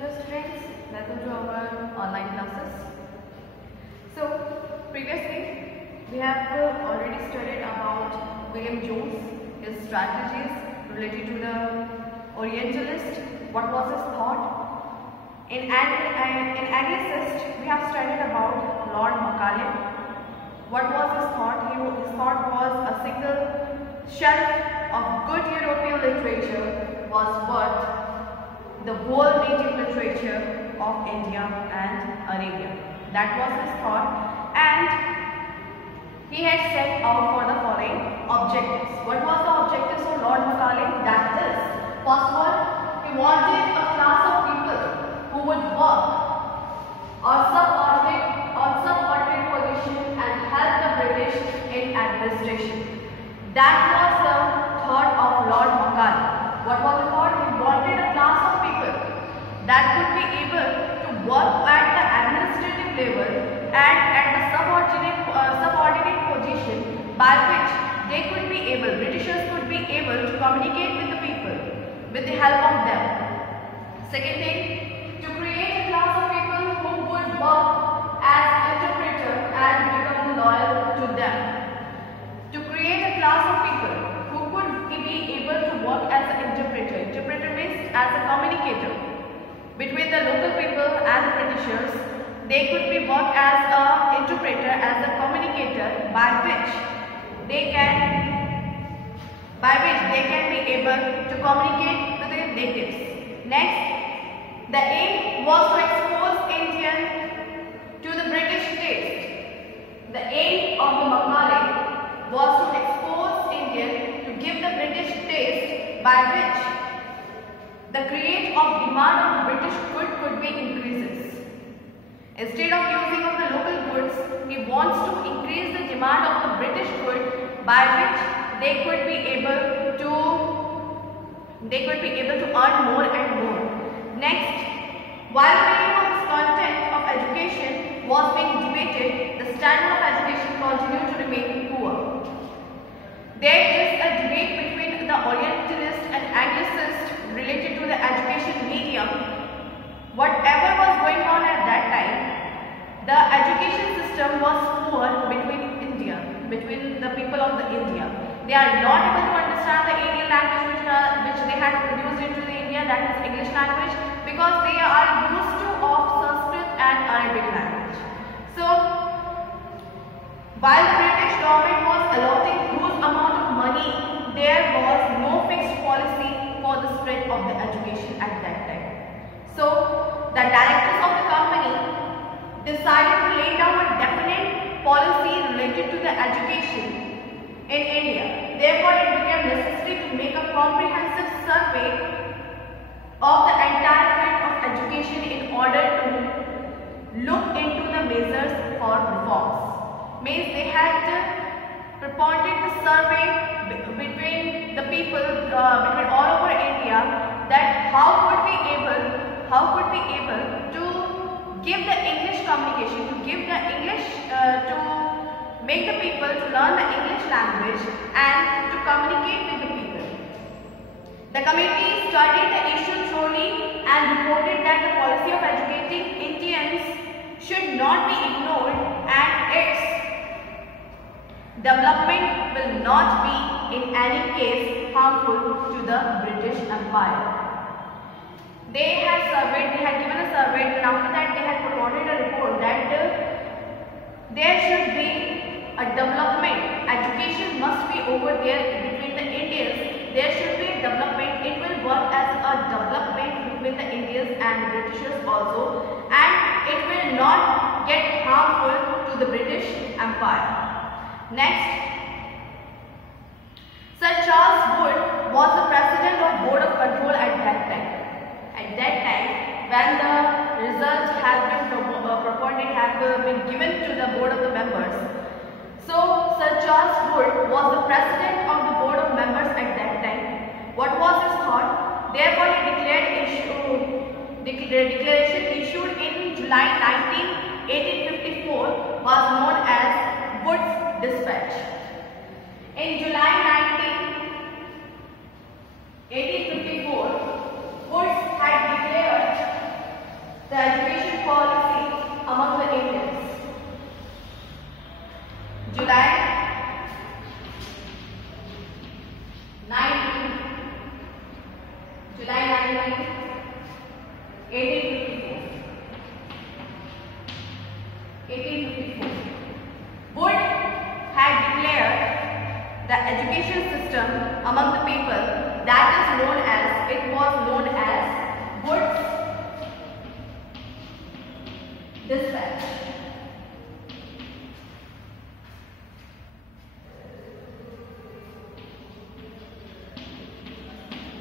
Hello students, welcome to our online classes. So previously we have already studied about William Jones, his strategies related to the Orientalist, what was his thought. In Anglicist we have studied about Lord Macaulay. What was his thought? His thought was a single shelf of good European literature was worth the whole native literature of India and Arabia. That was his thought, and he had set out for the following objectives. What was the objectives of Lord Macaulay? That is, first one, he wanted a class of people who would work or subordinate position and help the British in administration. That was the thought of Lord Macaulay. What was the thought? He wanted a class of people that could be able to work at the administrative level and at the subordinate position by which they could be able, Britishers could be able to communicate with the people with the help of them. Second thing, to create a class of people who would work as interpreter and become loyal to them. To create a class of people who could be able to work as an interpreter. Interpreter means as a communicator between the local people and the Britishers. They could be work as an interpreter, as a communicator by which they can be able to communicate with the natives. Next, the aim was to expose Indian to the British taste. The aim of the Macaulay was to expose Indian to give the British taste by which the create of demand of the British good could be increases. Instead of using of the local goods, he wants to increase the demand of the British good by which they could be able to earn more and more. Next, while the aim of this content of education was being debated, the standard of education continued to remain poor. There is a debate between the Orientalist and Anglicist related to the education medium. Whatever was going on at that time, the education system was poor between the people of the India. They are not able to understand the Indian language which they had produced into the India, that is English language, because they are used to of Sanskrit and Arabic language. So, while the British government was allotting huge amount of money, there was no fixed policy for the spread of the education at that time. So, the directors of the company decided to lay down a definite policy related to the education in India. Therefore, it became necessary to make a comprehensive survey of the entire field of education in order to look into the measures for reforms. Means they had purported the survey between the people, between all over India, that how could we able to give the English communication, to give the English, to make the people to learn the English language and to communicate with the people. The committee studied the issue thoroughly and reported that the policy of educating Indians should not be ignored and its development will not be in any case harmful to the British Empire. They had given a survey, and after that they had promoted a report that there should be a development. Education must be over there between the Indians. There should be a development. It will work as a development between the Indians and Britishers also, and it will not get harmful to the British Empire. Next, Sir Charles Wood was the president of Board of Control at that time. At that time, when the results have been given to the board of the members, so Sir Charles Wood was the president of the board of members at that time. What was his thought? Therefore, the declaration issued in July 1854 was known as Wood's Dispatch. In July 1854, Woods had declared 1859, 1854. 1854. Wood had declared the education system among the people, that is known as, it was known as Wood's Dispatch.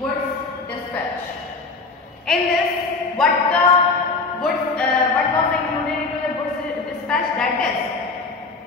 Wood's Dispatch. In this, what was included into the Wood's Dispatch? That is,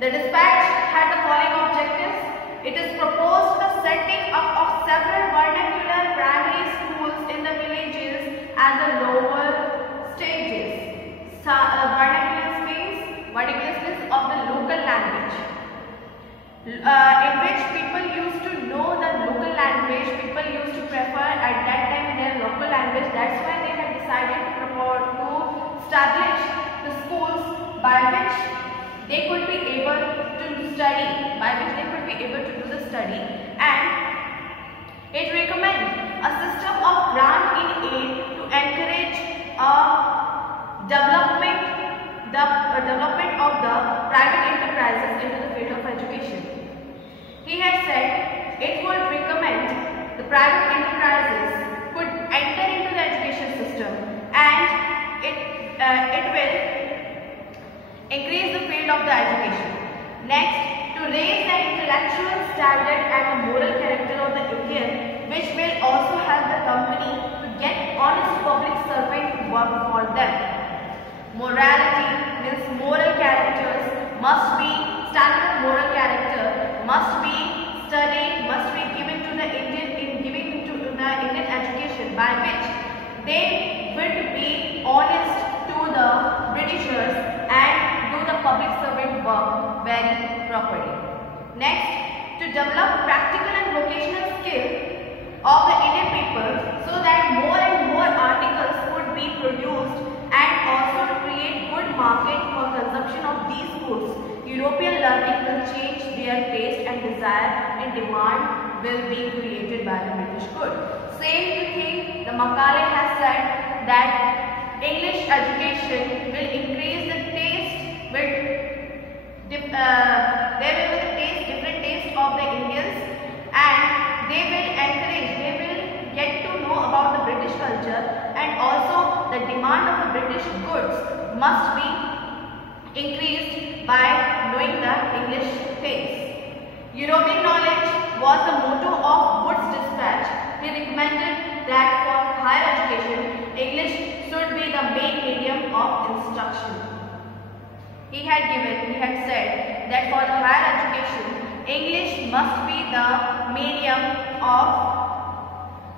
the dispatch had the following objectives. It is proposed the setting up of several vernacular primary schools in the villages and the lower stages. Vernacular means of the local language, in which people used to know the local language. People used to prefer at that time their local language. That's why they had decided to establish the schools by which they could be able to study, do the study, and it recommends a system of grant in aid to encourage development of the private enterprises into the field of education. He had said it would recommend the private enterprises could enter into the education system, and it will increase the field of the education. Next, to raise the intellectual standard and the moral character of the Indian, which will also help the company to get honest public servant to work for them. Morality means moral characters must be, standard of moral character must be studied, must be given to the Indian education, by which they will be honest to the Britishers and do the public servant work very properly. Next, to develop practical and vocational skill of the Indian people so that more and more articles could be produced, and also to create good market for consumption of these goods. European learning will change their taste and desire, and demand will be created by the British good. Same thing, the Macaulay has said that English education will increase the taste, there will be different taste of the Indians, and they will encourage, they will get to know about the British culture, and also the demand of the British goods must be increased by knowing the English things. European knowledge was the motto of Wood's Dispatch. He recommended that for higher education, English should be the main medium of instruction. He had said that for the higher education, English must be the medium of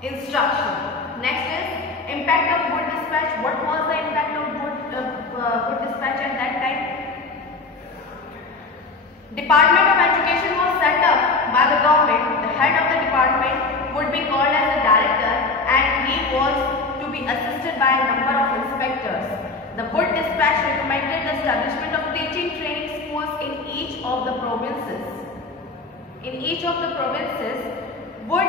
instruction. Next is impact of Wood Dispatch. What was the impact of Wood Dispatch at that time? Department of Education was set up by the government. The head of the department would be called as the director, and he was to be assisted by a number of inspectors. The Wood Dispatch recommended the establishment of teaching training schools in each of the provinces. Wood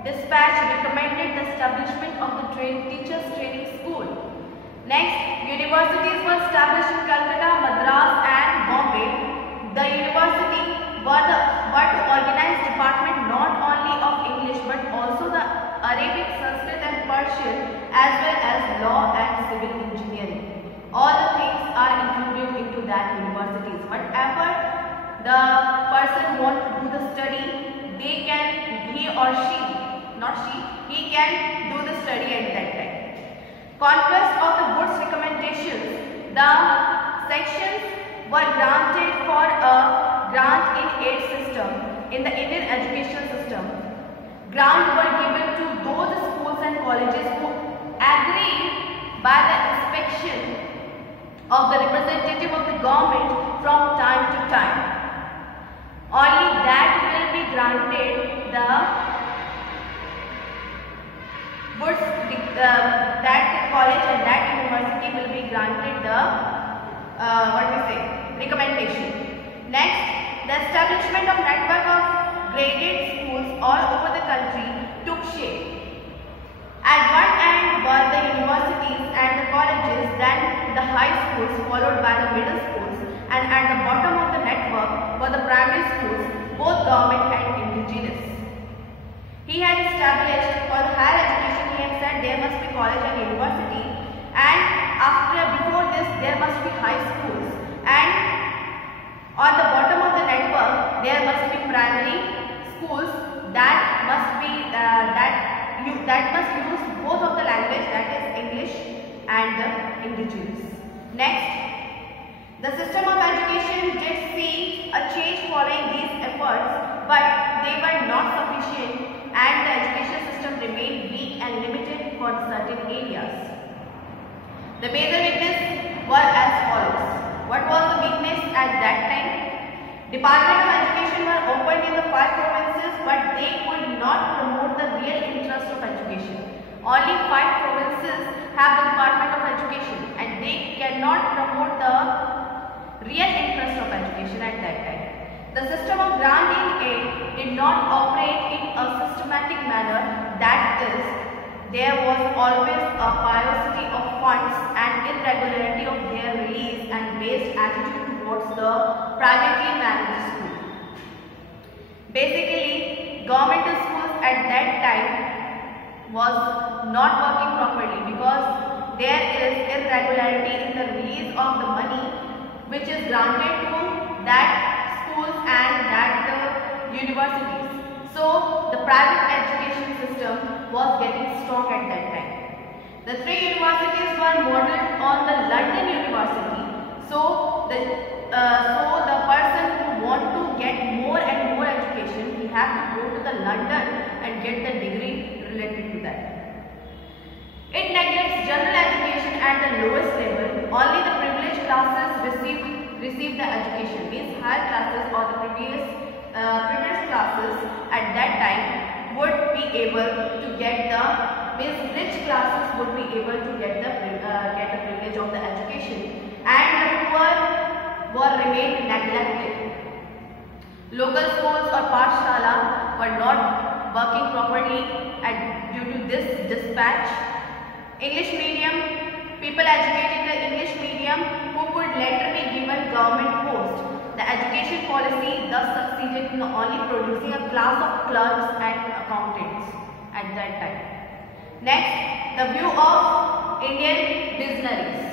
Dispatch recommended the establishment of the teachers training school. Next, universities were established in Calcutta, Madras and Bombay. The university were to organize department not only of English but also the Arabic, Sanskrit and Persian, as well as law and civil engineering. All the things are included into that universities. Whatever the person wants to do the study, they can, he or she, not she, he can do the study at that time. Conquest of the Wood's recommendations. The sections were granted for a grant in aid system in the Indian education system. Grants were given to those schools and colleges who agreed by the inspection of the representative of the government from time to time. Only that will be granted the Woods, that college and that university will be granted the recommendation. Next, the establishment of network of graded schools all over the country took shape. At one high schools, followed by the middle schools, and at the bottom of the network were the primary schools, both government and indigenous. He had established for the higher education, he had said there must be college and university, and before this there must be high schools, and on the bottom of the network there must be primary schools that must use both of the language, that is English and the indigenous. Next, the system of education did see a change following these efforts, but they were not sufficient and the education system remained weak and limited for certain areas. The major weakness were as follows. What was the weakness at that time? Department of Education were opened in the 5 provinces, but they could not promote the real interest of education. Only 5 provinces have the Department of Education, and they cannot promote the real interest of education at that time. The system of granting aid did not operate in a systematic manner, that is, there was always a paucity of funds and irregularity of their release and based attitude towards the privately managed school. Basically, government schools at that time was not working properly because there is irregularity in the release of the money which is granted to that schools and that universities. So the private education system was getting strong at that time. The 3 universities were modeled on the London University. So the person who want to get more and more education, he have to go to the London and get the degree related to that. It neglects general education at the lowest level. Only the privileged classes receive the education. Means higher classes or the privileged classes at that time would be able to get the rich classes would be able to get the privilege of the education, and the poor were remained neglected. Local schools or Pathshala were not working properly due to this dispatch. English medium, people educated in the English medium who could later be given government post. The education policy thus succeeded in only producing a class of clerks and accountants at that time. Next, the view of Indian visionaries.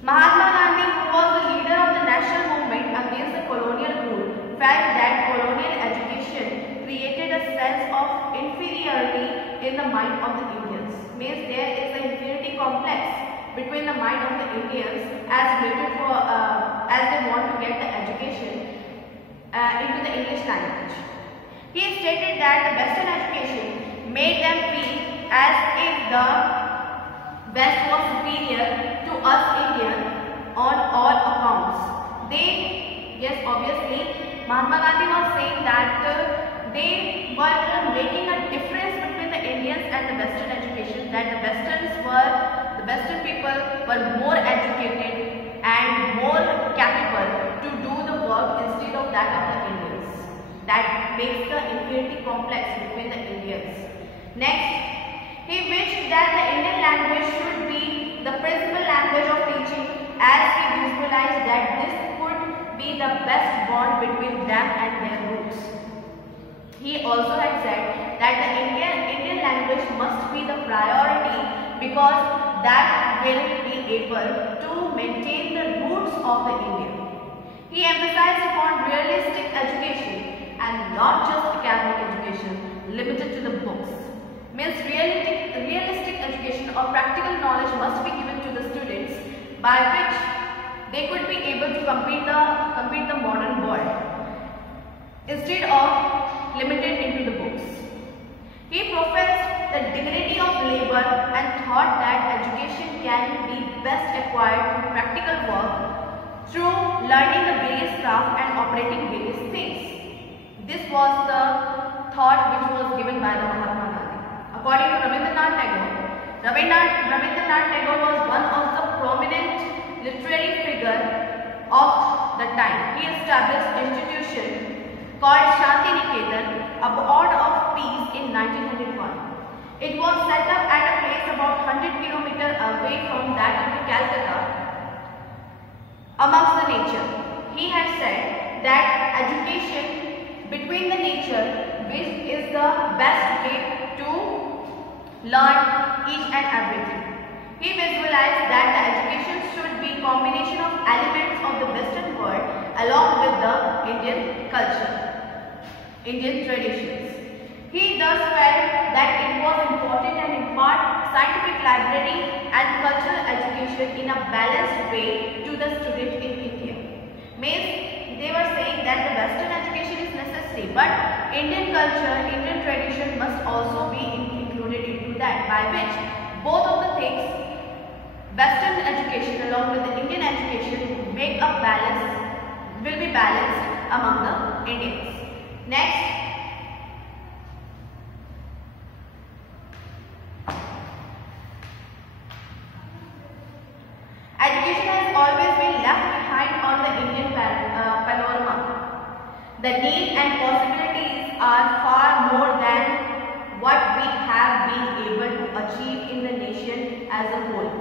Mahatma Gandhi, who was the leader of the national movement against the colonial rule, felt that colonial education created a sense of inferiority in the mind of the Indians. Means there is an inferiority complex between the mind of the Indians as they want to get the education into the English language. He stated that the Western education made them feel as if the West was superior to us Indians on all accounts. Obviously, Mahatma Gandhi was saying that they were making a difference between the Indians and the Western education, that the Western people were more educated and more capable to do the work instead of that of the Indians. That makes the inferiority complex between the Indians. Next, he wished that the Indian language should be the principal language of teaching, as he visualized that this could be the best bond between them and their roots. He also had said that the Indian language must be the priority because that will be able to maintain the roots of the Indian. He emphasized upon realistic education and not just academic education limited to the books. Means realistic education or practical knowledge must be given to the students by which they could be able to compete the modern world instead of limited into the books. He professed the dignity of labor and thought that education can be best acquired through practical work, through learning the various crafts and operating various things. This was the thought which was given by the Mahatma Gandhi. According to Rabindranath Tagore was one of the prominent literary figure of the time. He established an institution called Shanti Niketan, a board of peace in 1901. It was set up at a place about 100 km away from that of the Calcutta, amongst the nature. He had said that education between the nature, which is the best way to learn each and everything. He visualized that the education should be combination of elements of the Western world along with the Indian culture, Indian traditions. He thus felt that it was important and impart scientific library and cultural education in a balanced way to the student in India. Means they were saying that the Western education is necessary, but Indian culture, Indian tradition must also be included into that, by which both of the things, Western education along with the Indian education, make a balance, will be balanced among the Indians. Next, education has always been left behind on the Indian panorama. The need and possibilities are far more than what we have been able to achieve in the nation as a whole.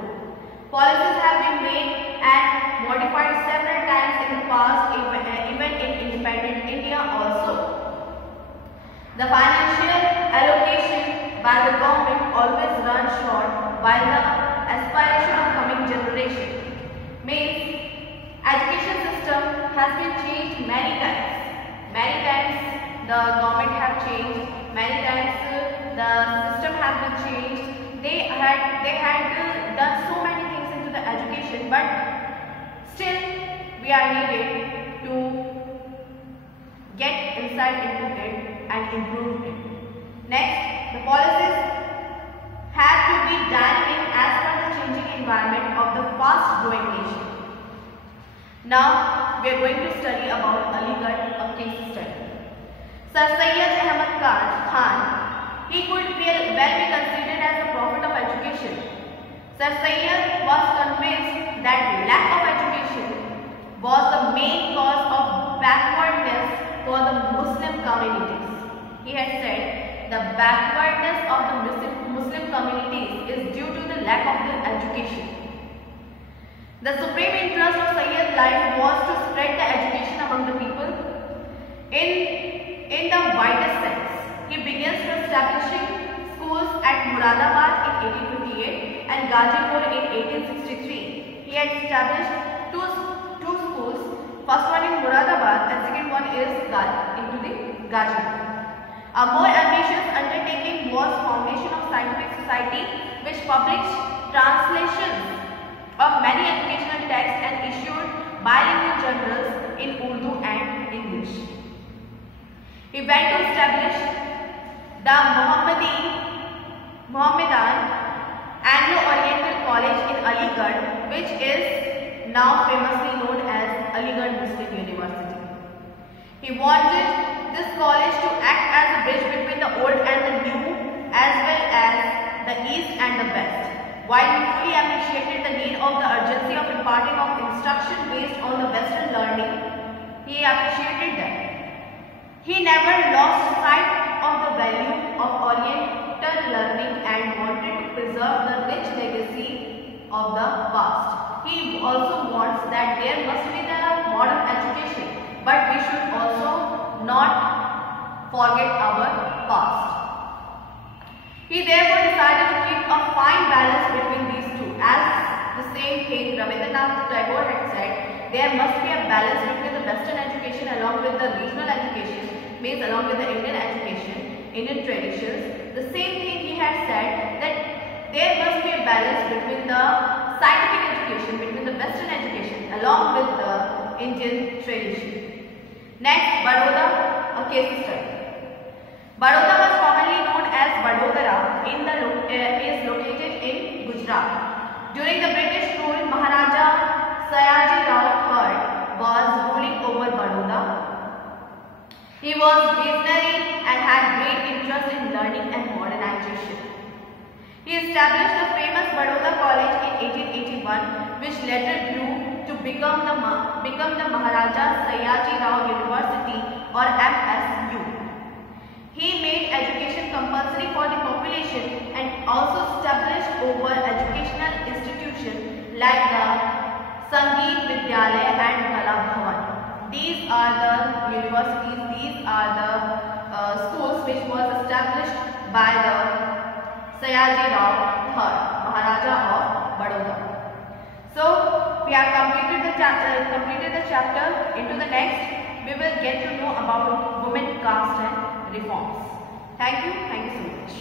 Policies have been made and modified several times in the past, even in independent India also. The financial allocation by the government always runs short, while the aspiration of coming generation. Means education system has been changed many times. Many times the government have changed. Many times the system has been changed. They had done so many things into the education, but still we are needed to get insight into it and improve it. Next, the policies have to be dynamic as per the changing environment of the fast-growing nation. Now, we are going to study about Aligarh, a case study. Sir Syed Ahmad Khan, he could well be considered as a prophet of education. Sir Syed was convinced that lack of education was the main cause of backwardness for the Muslim communities. He had said the backwardness of the Muslim communities is due to the lack of the education. The supreme interest of Sayyid's life was to spread the education among the people in the widest sense. He begins to establishing schools at Muradabad in 1858 and Gazipur in 1863. He had established two schools, first one in Muradabad and second one is into the Gazipur. A more ambitious undertaking was formation of scientific society, which published translations of many educational texts and issued bilingual journals in Urdu and English. He went to establish the Mohammedan Anglo-Oriental College in Aligarh, which is now famously known as Aligarh Muslim University. He wanted this college to act as a bridge between the old and the new, as well as the east and the west. While he fully appreciated the need of the urgency of imparting of instruction based on the Western learning, he appreciated that. He never lost sight of the value of Oriental learning and wanted to preserve the rich legacy of the past. He also wants that there must be the modern education, but we should also not forget our past. He therefore decided to keep a fine balance between these two. As the same thing Rabindranath Tagore had said, there must be a balance between the Western education along with the regional education, means along with the Indian education, Indian traditions. The same thing he had said, that there must be a balance between the scientific education, between the Western education along with the Indian tradition. Next, Baroda, a case study. Baroda was formerly known as Vadodara is located in Gujarat. During the British rule, Maharaja Sayaji Rao III was ruling over Baroda. He was visionary and had great interest in learning and modernization. He established the famous Baroda College in 1881, which later grew to become the Maharaja Sayaji Rao University, or MSU. He made education compulsory for the population and also established over educational institutions like the Sangeet Vidyalaya and Kala Bhavan. These are the universities, these are the schools which was established by the Sayaji Rao III, Maharaja of Baroda. So we have completed the chapter. Into the next, we will get to know about women, caste and reforms. Thank you so much.